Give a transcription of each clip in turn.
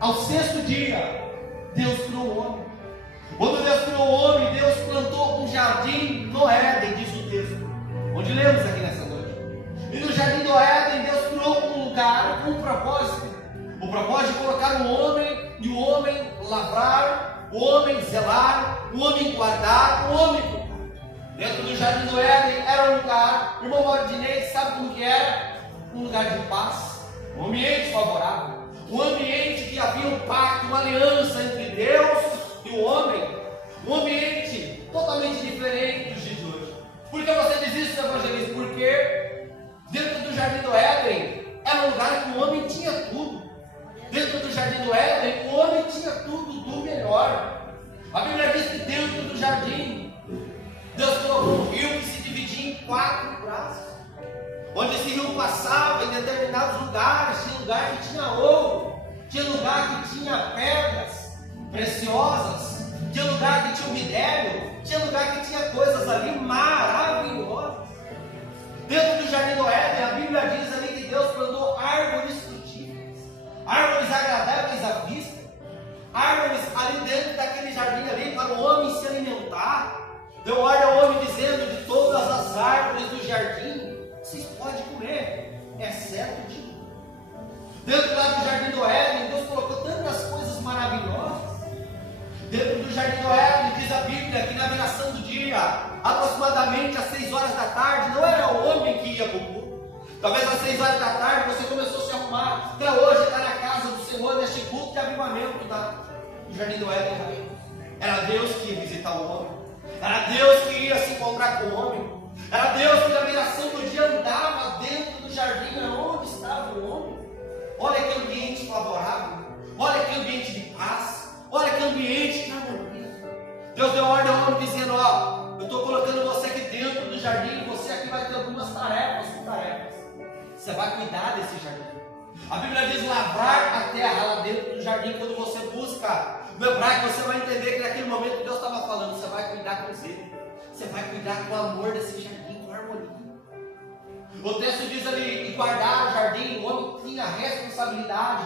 ao sexto dia, Deus criou o homem. Quando Deus criou o homem, Deus plantou um jardim no Éden, diz o texto, onde lemos aqui nessa noite. E no jardim do Éden, Deus criou um lugar com um propósito. O propósito de colocar o homem, e o homem lavrar, o homem zelar, o homem guardar, o homem cuidar. Dentro do jardim do Éden era um lugar, irmão Mauridinei, sabe como que era? Um lugar de paz, um ambiente favorável, um ambiente que havia um pacto, uma aliança entre Deus e o homem, um ambiente totalmente diferente dos dias de hoje. Por que você diz isso, evangelista? Porque dentro do jardim do Éden era um lugar que o homem tinha tudo. Dentro do jardim do Éden, o homem tinha tudo do melhor. A Bíblia diz que dentro do jardim, Deus colocou um rio que se dividia em 4 braços, onde esse rio passava em determinados lugares. Tinha lugar que tinha ouro, tinha lugar que tinha pedras preciosas, tinha lugar que tinha um minério, tinha lugar que tinha coisas ali maravilhosas. Dentro do jardim do Éden, a Bíblia diz ali que Deus plantou árvores frutíferas, árvores agradáveis à vista, árvores ali dentro daquele jardim ali para o homem se alimentar. Deu ordem ao homem dizendo: de todas as árvores do jardim vocês podem comer, exceto de uma. Dentro lá do jardim do Éden, Deus colocou tantas coisas maravilhosas. Dentro do jardim do Éden, diz a Bíblia que na viração do dia, aproximadamente às 6 horas da tarde, não era o homem que ia para o culto. Talvez às 6 horas da tarde você começou a se arrumar para hoje estar na casa do Senhor, neste culto de avivamento do jardim do Éden. Era Deus que ia visitar o homem. Era Deus que ia se encontrar com o homem. Era Deus que na viração do dia andava dentro do jardim, onde estava o homem. Olha que ambiente favorável, olha que ambiente de paz, olha que ambiente de harmonia. Deus deu ordem ao homem dizendo: ó, eu estou colocando você aqui dentro do jardim, você aqui vai ter algumas tarefas. Você vai cuidar desse jardim. A Bíblia diz lavrar a terra lá dentro do jardim. Quando você busca lembrar, que você vai entender que naquele momento Deus estava falando: você vai cuidar com zelo, você vai cuidar com o amor desse jardim, com harmonia. O texto diz ali: e guardar o jardim, o homem tinha a responsabilidade.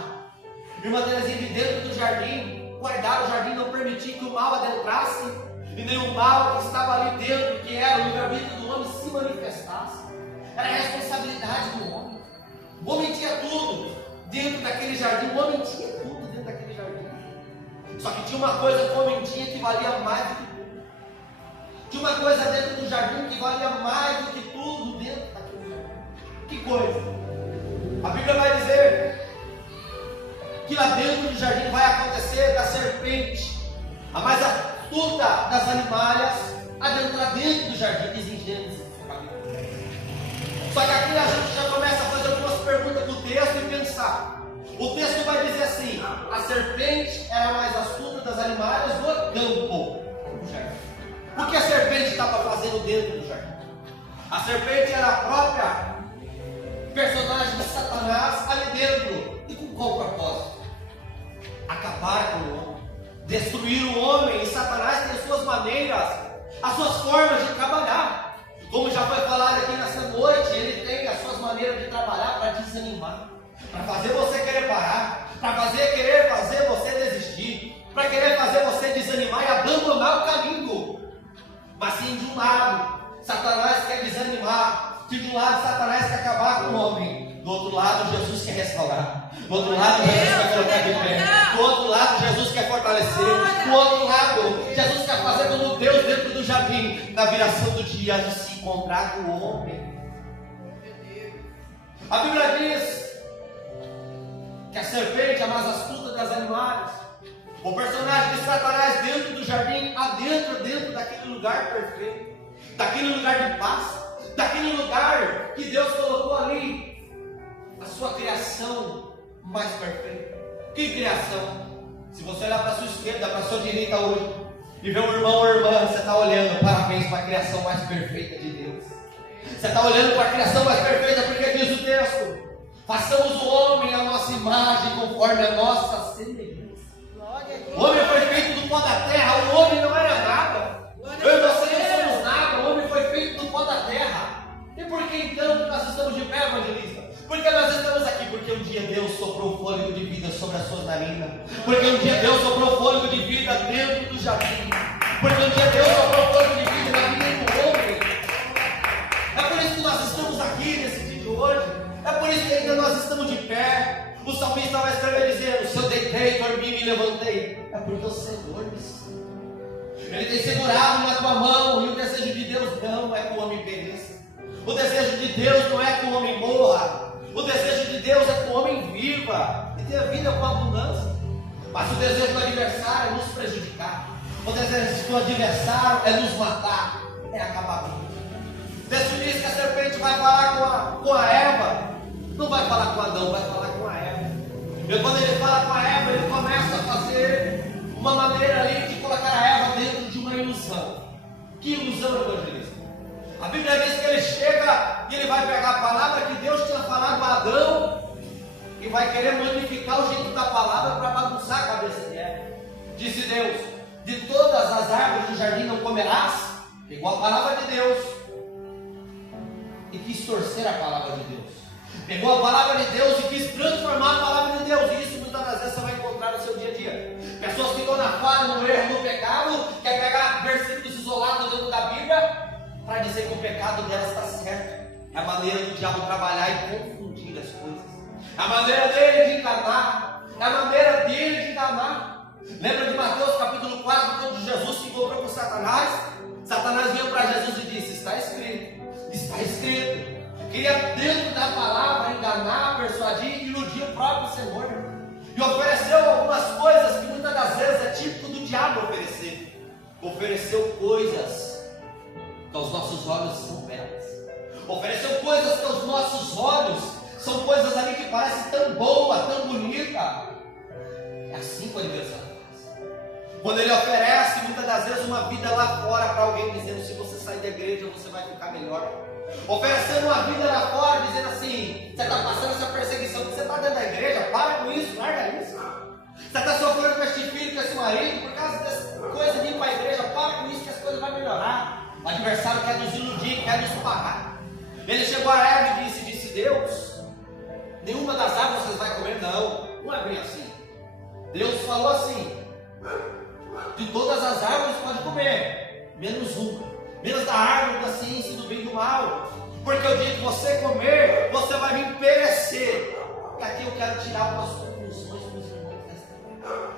Irmã Terezinha, de dentro do jardim, guardar o jardim, não permitir que o mal adentrasse, e nem o mal que estava ali dentro, que era o livre-arbítrio do homem, se manifestasse. Era a responsabilidade do homem. O homem tinha tudo dentro daquele jardim, o homem tinha tudo dentro daquele jardim. Só que tinha uma coisa que o homem tinha que valia mais do que tudo. Tinha uma coisa dentro do jardim que valia mais do que tudo dentro daquele jardim. Que coisa? A Bíblia vai dizer que lá dentro do jardim vai acontecer da serpente, a mais astuta das animalhas, adentrar dentro do jardim, diz em Gênesis. Só que aqui a gente já começa a fazer algumas perguntas do texto e pensar. O texto vai dizer assim: a serpente era a mais astuta das animais do campo, do jardim. O que a serpente estava fazendo dentro do jardim? A serpente era a própria personagem de Satanás ali dentro. E com qual propósito? Acabar com o homem, destruir o homem. E Satanás tem as suas maneiras, as suas formas de trabalhar. Como já foi falado aqui nessa noite, ele tem as suas maneiras de trabalhar para desanimar, para fazer você querer parar, para querer fazer você desistir, para querer fazer você desanimar e abandonar o caminho. Mas sim, de um lado, Satanás quer desanimar, de um lado, Satanás quer acabar com o homem, do outro lado, Jesus quer restaurar, do outro lado, Jesus quer colocar de pé, do outro lado, Jesus quer fortalecer, do outro lado, Jesus quer fazer como Deus dentro do jardim, na viração do dia, de se encontrar com o homem. A Bíblia diz que a serpente é a mais astuta das animais. O personagem de Satanás dentro do jardim, dentro daquele lugar perfeito, daquele lugar de paz, daquele lugar que Deus colocou ali, a sua criação mais perfeita. Que criação? Se você olhar para a sua esquerda, para a sua direita hoje, e ver um irmão ou irmã, você está olhando, parabéns para a criação mais perfeita de Deus. Você está olhando para a criação mais perfeita, porque diz o texto: façamos o homem a nossa imagem, conforme a nossa semelhança. O homem foi feito do pó da terra, o homem não era nada. Eu e você não somos nada, o homem foi feito do pó da terra. E por que então nós estamos de pé, evangelista? Porque nós estamos aqui, porque um dia Deus soprou fôlego de vida sobre as suas narinas. Porque um dia Deus soprou fôlego de vida dentro do jardim. Porque um dia Deus soprou fôlego de vida na vida do homem. É por isso que nós estamos aqui nesse dia de hoje. É por isso que ainda nós estamos de pé. O salmista vai escrever dizendo: se eu deitei, dormi, me levantei. É porque o Senhor me segura. Ele tem segurado na tua mão. E o desejo de Deus não é que o homem pereça. O desejo de Deus não é que o homem morra. O desejo de Deus é que o homem viva e tenha vida com abundância. Mas o desejo do adversário é nos prejudicar. O desejo do adversário é nos matar, é acabar com tudo. Deus diz que a serpente vai falar com a Eva. Não vai falar com Adão, vai falar com a Eva. E quando ele fala com a Eva, ele começa a fazer uma maneira ali de colocar a Eva dentro de uma ilusão. Que ilusão, evangelista? A Bíblia diz que ele chega e ele vai pegar a palavra que Deus tinha falado a Adão e vai querer modificar o jeito da palavra para bagunçar a cabeça de Eva. Disse Deus: de todas as árvores do jardim não comerás. Pegou a palavra de Deus e quis torcer a palavra de Deus. Pegou a palavra de Deus e quis transformar a palavra de Deus. E isso muitas das vezes você vai encontrar no seu dia a dia. Pessoas que estão na falha, no erro, no pecado, quer pegar versículos isolados dentro da Bíblia para dizer que o pecado delas está certo. É a maneira do diabo trabalhar e confundir as coisas. É a maneira dele de enganar. É a maneira dele de enganar. Lembra de Mateus capítulo 4, quando Jesus se encontrou com Satanás? Satanás veio para Jesus e disse: está escrito, está escrito. Queria dentro da palavra enganar, persuadir e iludir o próprio Senhor. E ofereceu algumas coisas que muitas das vezes é típico do diabo oferecer. Ofereceu coisas que aos nossos olhos são belas. Ofereceu coisas que aos nossos olhos são coisas ali que parecem tão boa, tão bonita. É assim que o adversário faz. Quando ele oferece muitas das vezes uma vida lá fora para alguém, dizendo: se você sair da igreja você vai ficar melhor. Oferecendo uma vida lá fora, dizendo assim: você está passando essa perseguição, você está dentro da igreja, para com isso, larga isso. Você está sofrendo com este filho, com esse marido, por causa dessa coisa de ir para a igreja, para com isso que as coisas vão melhorar. O adversário quer nos iludir, quer nos parar. Ele chegou a Eva e disse Deus: nenhuma das árvores vocês vão comer. Não, não é bem assim. Deus falou assim: de todas as árvores pode comer, menos uma, menos da árvore da ciência do bem e do mal. Porque o dia que você comer, você vai vir perecer. E aqui eu quero tirar algumas conclusões para os irmãos desta manhã.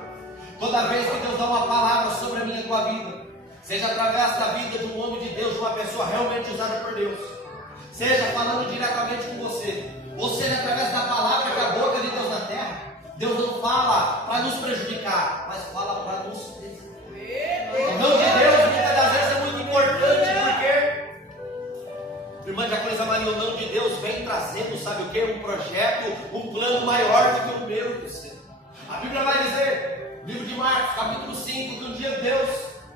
Toda vez que Deus dá uma palavra sobre a minha e a tua vida, seja através da vida de um homem de Deus, de uma pessoa realmente usada por Deus, seja falando diretamente com você, ou seja através da palavra que é a boca de Deus na terra, Deus não fala para nos prejudicar, mas fala para nos desenvolver. O nome de Deus muitas das vezes é muito importante, porque, irmã Jacoesa Maria, o nome de Deus vem trazendo, sabe o que? Um projeto, um plano maior do que o meu e do seu. A Bíblia vai dizer, livro de Marcos, capítulo 5, que um dia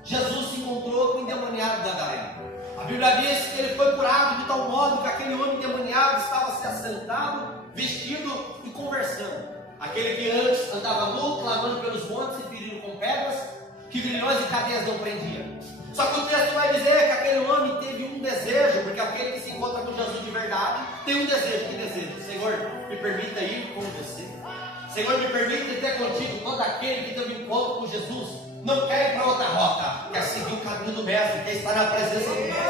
Jesus se encontrou com o endemoniado da Gadareno. A Bíblia diz que ele foi curado de tal modo que aquele homem endemoniado estava se assentado, vestido e conversando. Aquele que antes andava nu, clamando pelos montes e ferindo com pedras, que grilhões e cadeias não prendiam. Só que o texto vai dizer que aquele homem teve um desejo, porque aquele que se encontra com Jesus de verdade tem um desejo. Que desejo? Senhor, me permita ir com você. Senhor, me permita ter contigo. Todo aquele que teve um encontro com Jesus não quer ir para outra rota, quer seguir o caminho do mestre, quer estar na presença do mestre.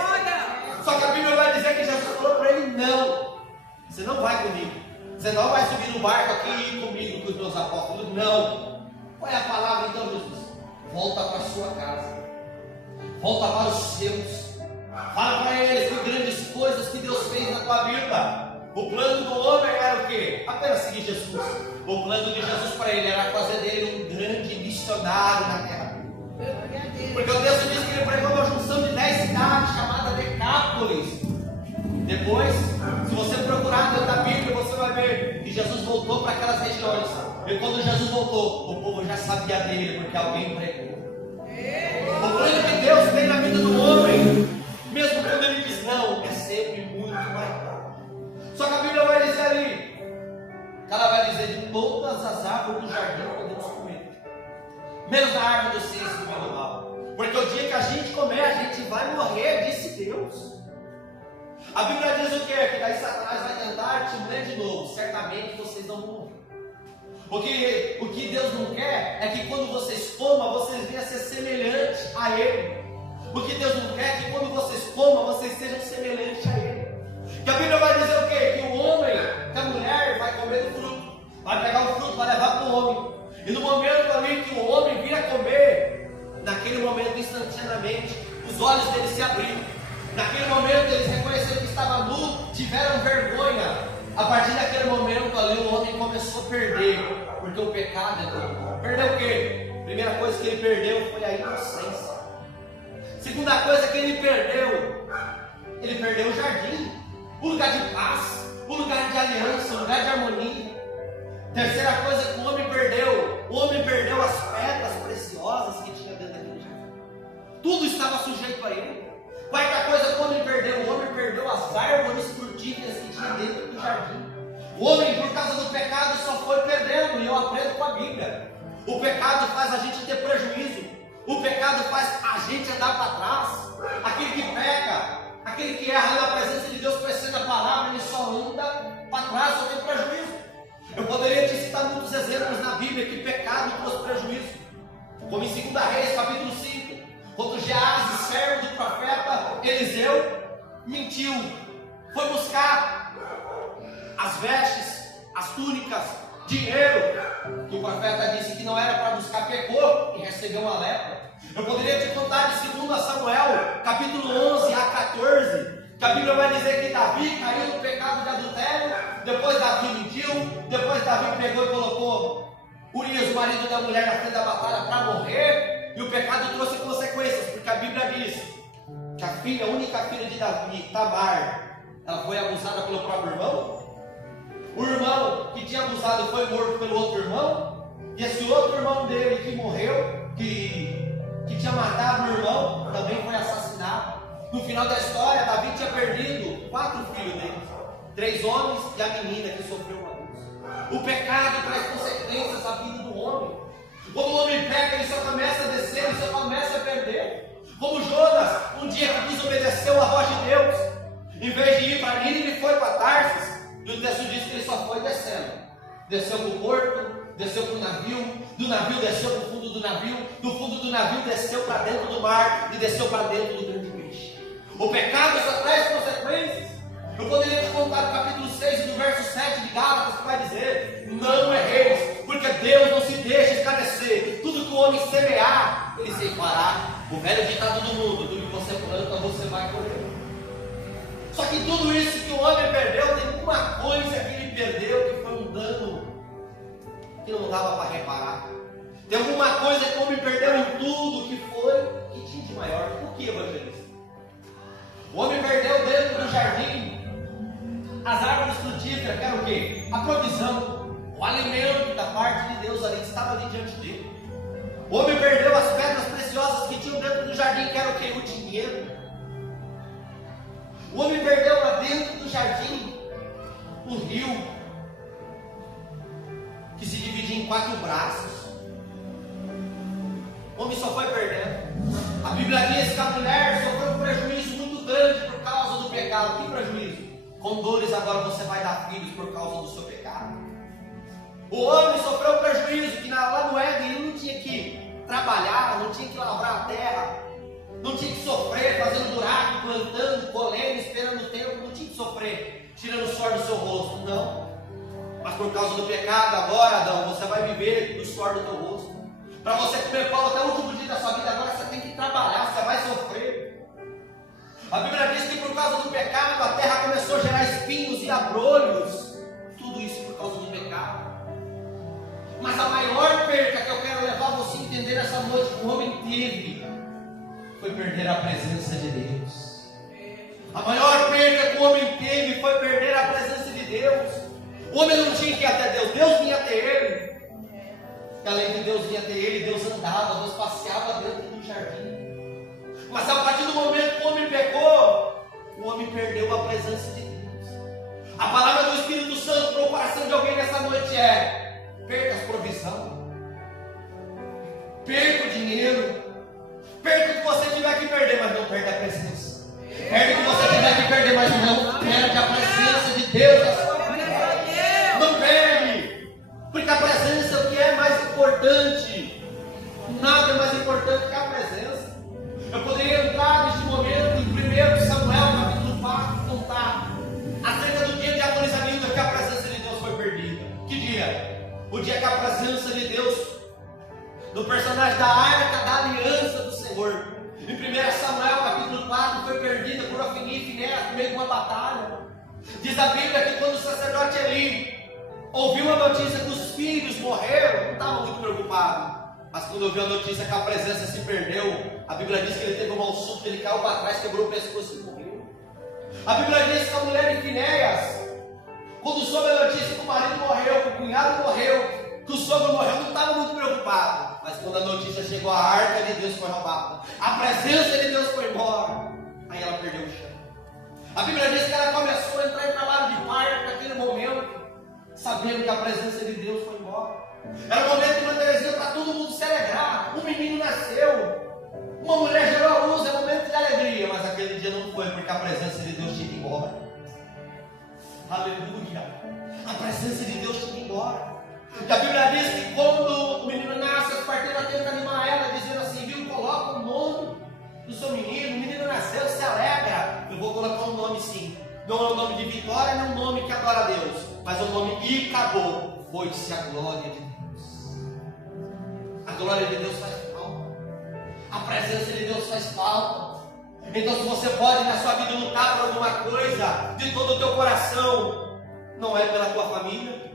Só que a Bíblia vai dizer que Jesus falou para ele: não, você não vai comigo, você não vai subir no barco aqui e ir comigo, com os meus apóstolos. Não. Qual é a palavra então, Jesus? Volta para a sua casa, volta para os seus, fala para eles que grandes coisas que Deus fez na tua vida. O plano do homem era o quê? Apenas seguir Jesus. O plano de Jesus para ele era fazer dele um grande missionário na terra. Porque o texto diz que ele pregou uma junção de 10 cidades chamada Decápolis. Depois, se você procurar dentro da Bíblia, você vai ver que Jesus voltou para aquelas regiões. E quando Jesus voltou, o povo já sabia dele, porque alguém pregou. O plano que Deus tem na vida do homem, mesmo quando ele diz não, é sempre muito maior. Só que a Bíblia vai dizer ali, ela vai dizer: de todas as árvores do jardim podemos comer, menos da árvore do ciência do bem e do mal. Porque o dia que a gente comer, a gente vai morrer, disse Deus. A Bíblia diz o quê? Que daí Satanás vai tentar te mulher de novo. Certamente vocês não vão morrer. Porque o que Deus não quer é que quando vocês comam, vocês venham a ser semelhantes a Ele. O que Deus não quer é que quando vocês comam, vocês sejam semelhantes a Ele. Que a Bíblia vai dizer o quê? Que o homem, que a mulher vai comer do fruto. Vai pegar o fruto, vai levar para o homem. E no momento ali que o homem vir a comer, naquele momento, instantaneamente, os olhos dele se abriram. Naquele momento eles reconheceram que estava nu, tiveram vergonha. A partir daquele momento ali o homem começou a perder, porque o pecado entrou. Perdeu o quê? Primeira coisa que ele perdeu foi a inocência. Segunda coisa que ele perdeu o jardim, o lugar de paz, o lugar de aliança, o lugar de harmonia. Terceira coisa que o homem perdeu as pedras preciosas que tinha dentro daquele jardim. Tudo estava sujeito a ele. Quarta coisa que o homem perdeu as árvores frutíferas que tinha dentro do jardim. O homem, por causa do pecado, só foi perdendo, e eu aprendo com a Bíblia. O pecado faz a gente ter prejuízo. O pecado faz a gente andar para trás. Aquele que peca, aquele que erra na presença de Deus, conhecendo a palavra, ele só anda para trás, só tem prejuízo. Eu poderia te citar muitos exemplos na Bíblia que pecado trouxe prejuízo. Como em 2 Reis, capítulo 5, quando Geazi, servo do profeta Eliseu, mentiu, foi buscar as vestes, as túnicas, dinheiro, que o profeta disse que não era para buscar, pecou e recebeu uma lepra. Eu poderia te contar de 2 Samuel, capítulo 11 a 14, que a Bíblia vai dizer que Davi caiu no pecado de adultério, depois Davi mentiu, depois Davi pegou e colocou Urias, o marido da mulher, na frente da batalha para morrer, e o pecado trouxe consequências, porque a Bíblia diz que a única filha de Davi, Tamar, ela foi abusada pelo próprio irmão. O irmão que tinha abusado foi morto pelo outro irmão, e esse outro irmão dele que morreu, que tinha matado o irmão, também foi assassinado. No final da história, Davi tinha perdido 4 filhos dele, 3 homens e a menina que sofreu um abuso. O pecado traz consequências à vida do homem. Quando o homem peca, ele só começa a descer, ele só começa a perder. Como Jonas, um dia que desobedeceu a voz de Deus, em vez de ir para Nínive, ele foi para Tarsis. E o texto diz que ele só foi descendo. Desceu para o porto, desceu para o navio, do navio desceu para o fundo do fundo do navio desceu para dentro do mar e desceu para dentro do grande peixe. O pecado só traz consequências. Eu poderia te contar no capítulo 6, do verso 7 de Gálatas, que vai dizer: não erreis, porque Deus não se deixa escarnecer. Tudo que o homem semear, ele ceifará. O velho ditado do mundo: tudo que você planta, você vai colher. Só que tudo isso que o homem perdeu, tem uma coisa que ele perdeu, que foi um dano que não dava para reparar. Tem alguma coisa que o homem perdeu em tudo, que tinha de maior. O que, evangelista? O homem perdeu dentro do jardim as árvores frutíferas, que era o quê? A provisão, o alimento da parte de Deus ali, que estava ali diante dele. O homem perdeu as pedras preciosas que tinham dentro do jardim, que era o quê? O dinheiro. O homem perdeu lá dentro do jardim um rio que se dividia em 4 braços. O homem só foi perdendo. A Bíblia diz que a mulher sofreu um prejuízo muito grande por causa do pecado. Que prejuízo? Com dores agora você vai dar filhos por causa do seu pecado. O homem sofreu um prejuízo que lá no Éden ele não tinha que trabalhar, não tinha que lavrar a terra, não tinha que sofrer fazendo buraco, plantando, colhendo, esperando o tempo, não tinha que sofrer tirando o suor do seu rosto, não. Mas por causa do pecado agora, Adão, você vai viver do suor do teu rosto. Para você comer pão até o último dia da sua vida, agora você tem que trabalhar, você vai sofrer. A Bíblia diz que por causa do pecado a terra começou a gerar espinhos e abrolhos. Tudo isso por causa do pecado. Mas a maior perda que eu quero levar você a entender essa noite que o homem teve foi perder a presença de Deus. A maior perda que o homem teve foi perder a presença de Deus. O homem não tinha que ir até Deus, Deus vinha até ele. E além de Deus vir até ele, Deus andava, Deus passeava dentro do jardim. Mas a partir do momento que o homem pecou, o homem perdeu a presença de Deus. A palavra do Espírito Santo para o coração de alguém nessa noite é: perca a provisão, perca o dinheiro, perca o que você tiver que perder, mas não perca a presença. Perde o que você tiver que perder, mas não perde a presença de Deus na sua vida. Não perde. Porque a presença é o que é mais importante. Nada é mais importante que a presença. Eu poderia entrar neste momento em 1 Samuel capítulo 4, contar acerca do dia de agonizamento que a presença de Deus foi perdida. Que dia? O dia que a presença de Deus, do personagem da Arca da Aliança do Senhor, em 1 Samuel capítulo 4, foi perdida por Ofni e Finéias no meio de uma batalha. Diz a Bíblia que quando o sacerdote Eli ouviu a notícia que os filhos morreram, não estava muito preocupado. Mas quando ouviu a notícia que a presença se perdeu, a Bíblia diz que ele teve um mal súbito, ele caiu para trás, quebrou o pescoço e morreu. A Bíblia diz que a mulher de Finéias, quando soube a notícia que o marido morreu, que o cunhado morreu, que o sogro morreu, não estava muito preocupado. Mas quando a notícia chegou, a arca de Deus foi roubada, a presença de Deus foi embora, aí ela perdeu o chão. A Bíblia diz que ela começou a entrar em trabalho de parto naquele momento, sabendo que a presença de Deus foi embora. Era o momento de uma Terezinha para todo mundo se alegrar. Um menino nasceu, uma mulher gerou a luz, é momento de alegria. Mas aquele dia não foi, porque a presença de Deus tinha ido embora. Aleluia! A presença de Deus tinha ido embora. E a Bíblia diz que quando o menino nasce, as parteiras tentam animar ela, dizendo assim: viu, coloca o nome do seu menino. O menino nasceu, se alegra. Eu vou colocar um nome sim. Não é um nome de vitória, não é um nome que adora a Deus, mas é um nome e acabou. Foi-se a glória de Deus. A glória de Deus faz falta. A presença de Deus faz falta. Então, se você pode na sua vida lutar por alguma coisa de todo o teu coração, não é pela tua família,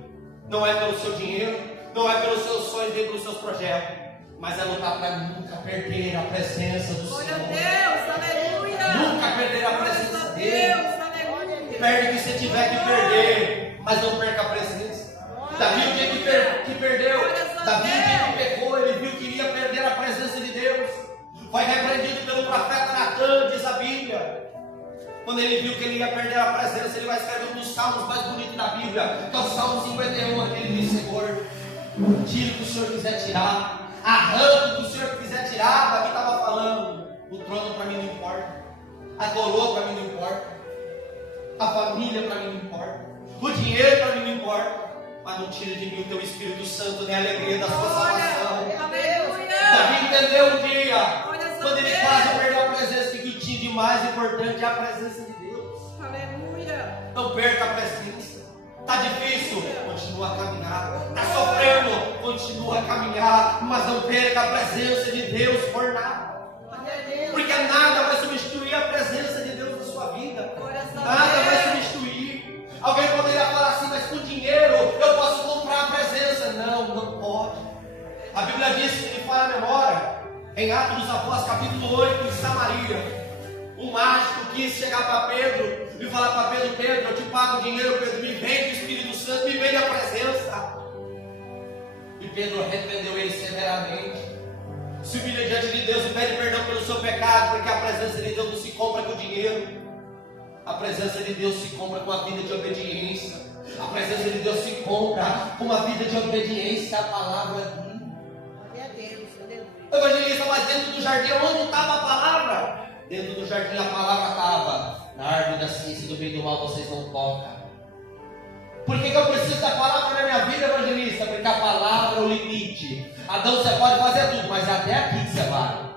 não é pelo seu dinheiro, não é pelos seus sonhos nem pelos seus projetos, mas é lutar para nunca perder a presença do Senhor. Glória a Deus, aleluia. Nunca perder a presença dele. Aleluia. Perde o que você tiver que perder, mas não perca a presença. Davi, o dia que perdeu, Davi, o dia que pecou, ele viu que iria perder a presença de Deus. Foi repreendido pelo profeta Natan, diz a Bíblia. Quando ele viu que ele ia perder a presença, ele vai escrever um dos salmos mais bonitos da Bíblia, que é o Salmo 51, onde ele diz: Senhor, tira o que o Senhor quiser tirar, arranca o que o Senhor quiser tirar. Davi estava falando: o trono para mim não importa, a coroa para mim não importa, a família para mim não importa, o dinheiro para mim não importa, mas não tira de mim o teu Espírito Santo, nem a alegria da sua salvação. Davi entendeu um dia, quando ele quase perdeu a presença, que o que tinha de mais importante é a presença de Deus. Aleluia. Não perca a presença. Está difícil? Continua a caminhar. Está sofrendo? Continua a caminhar. Mas não perca a presença de Deus por nada. Porque nada vai substituir a presença de Deus na sua vida. Nada vai substituir. Alguém poderia falar assim: mas com dinheiro eu posso comprar a presença. Não, não pode. A Bíblia diz que ele fala a memória, em Atos dos Apóstolos capítulo 8, em Samaria, um mágico quis chegar para Pedro e falar para Pedro: Pedro, eu te pago dinheiro, Pedro, me vem do Espírito Santo, me vem da presença. E Pedro arrependeu ele severamente, se humilha diante de Deus e pede perdão pelo seu pecado, porque a presença de Deus não se compra com dinheiro. A presença de Deus se compra com a vida de obediência. A presença de Deus se compra com uma vida de obediência à palavra dele. Evangelista, mas dentro do jardim, onde estava a palavra? Dentro do jardim a palavra estava: na árvore da ciência do bem e do mal vocês não tocam. Por que eu preciso da palavra na minha vida, evangelista? Porque a palavra é o limite. Adão, você pode fazer tudo, mas é até aqui que você vai.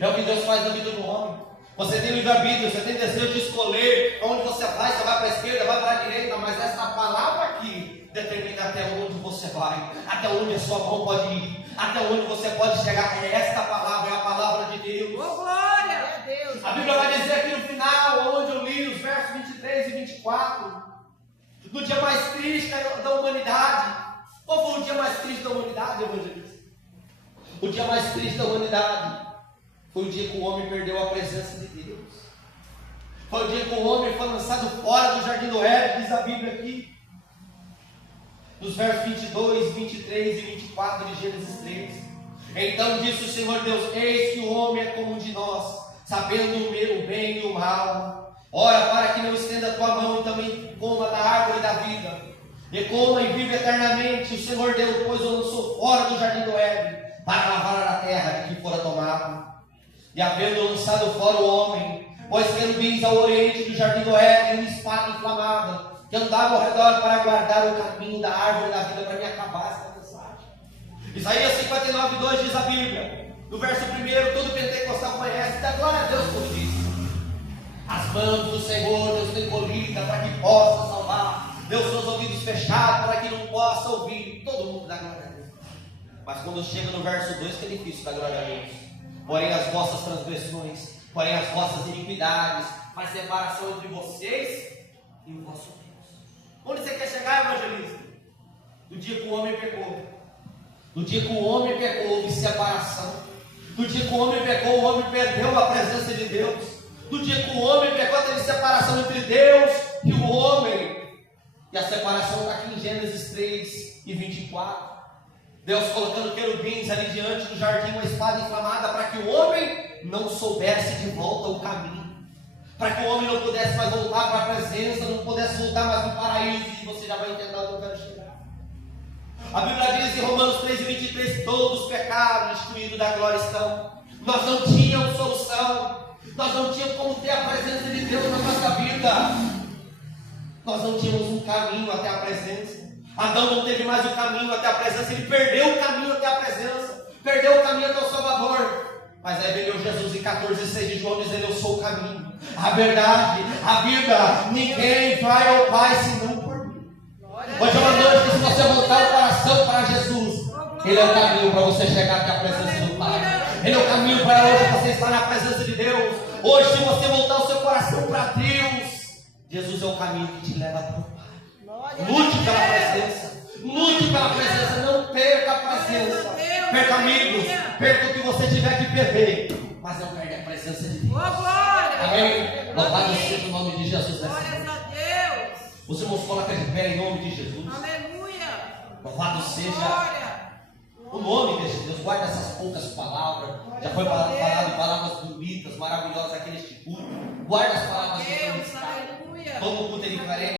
É o que Deus faz na vida do homem. Você tem livre-arbítrio, você tem desejo de escolher onde você vai para a esquerda, vai para a direita, mas essa palavra aqui determina até onde você vai, até onde a sua mão pode ir, até onde você pode chegar. Esta palavra é a palavra de Deus. Oh, glória a Deus. A Bíblia vai dizer aqui no final, onde eu li os versos 23 e 24, no dia mais triste da humanidade. Qual foi o dia mais triste da humanidade, evangelista? O dia mais triste da humanidade foi o dia que o homem perdeu a presença de Deus. Foi o dia que o homem foi lançado fora do jardim do Éden, diz a Bíblia aqui, nos versos 22, 23 e 24 de Gênesis 3. Então disse o Senhor Deus: eis que o homem é como um de nós, sabendo o bem e o mal. Ora, para que não estenda a tua mão e também coma da árvore da vida, e coma e vive eternamente. O Senhor Deus, pois, o lançou fora do jardim do Éden, para lavar a terra de que fora tomado. E havendo lançado fora o homem, Pôs querubins ao oriente do jardim do Éden, uma espada inflamada, que andava ao redor para guardar o caminho da árvore da vida, para me acabar essa mensagem. Isaías 59:2 diz a Bíblia, no verso 1, todo pentecostal conhece, dá glória a Deus por isso. As mãos do Senhor, Deus tem colhida para que possa salvar. Deus seus ouvidos fechados para que não possa ouvir. Todo mundo dá glória a Deus. Mas quando chega no verso 2 que é difícil dar glória a Deus. Porém as vossas transgressões, porém as vossas iniquidades, faz separação entre vocês e o vosso Deus. Onde você quer chegar, evangelista? Do dia que o homem pecou. No dia que o homem pecou, houve separação. No dia que o homem pecou, o homem perdeu a presença de Deus. No dia que o homem pecou, teve separação entre Deus e o homem. E a separação está aqui em Gênesis 3:24. Deus colocando querubins ali diante do jardim, uma espada inflamada, para que o homem não soubesse de volta o caminho. Para que o homem não pudesse mais voltar para a presença, não pudesse voltar mais para o paraíso. E você já vai entender onde eu quero chegar. A Bíblia diz em Romanos 3:23, todos pecaram, destruídos da glória estão. Nós não tínhamos solução. Nós não tínhamos como ter a presença de Deus na nossa vida. Nós não tínhamos um caminho até a presença. Adão não teve mais o caminho até a presença. Ele perdeu o caminho até a presença. Perdeu o caminho até o Salvador. Mas aí veio Jesus em 14:6 de João dizendo, eu sou o caminho, a verdade, a vida. Ninguém vai ao Pai senão por mim. Hoje é uma noite que se você voltar o coração para Jesus, Ele é o caminho para você chegar até a presença do Pai. Ele é o caminho para hoje você estar na presença de Deus. Hoje, se você voltar o seu coração para Deus, Jesus é o caminho que te leva para o Pai. Lute pela presença. Lute pela presença. Não perca a presença. Perca amigos. Perca o que você tiver que perder. Mas não perde a presença de Deus. Amém? Louvado seja o nome de Jesus. Glórias a Deus. Os irmãos colocam de pé em nome de Jesus. Aleluia. Louvado seja Glória. o nome deste Deus. Guarda essas poucas palavras. Já foi falado palavras bonitas, maravilhosas aqui neste culto. Guarda as palavras de Deus, Deus. aleluia. Todo culto é diferente.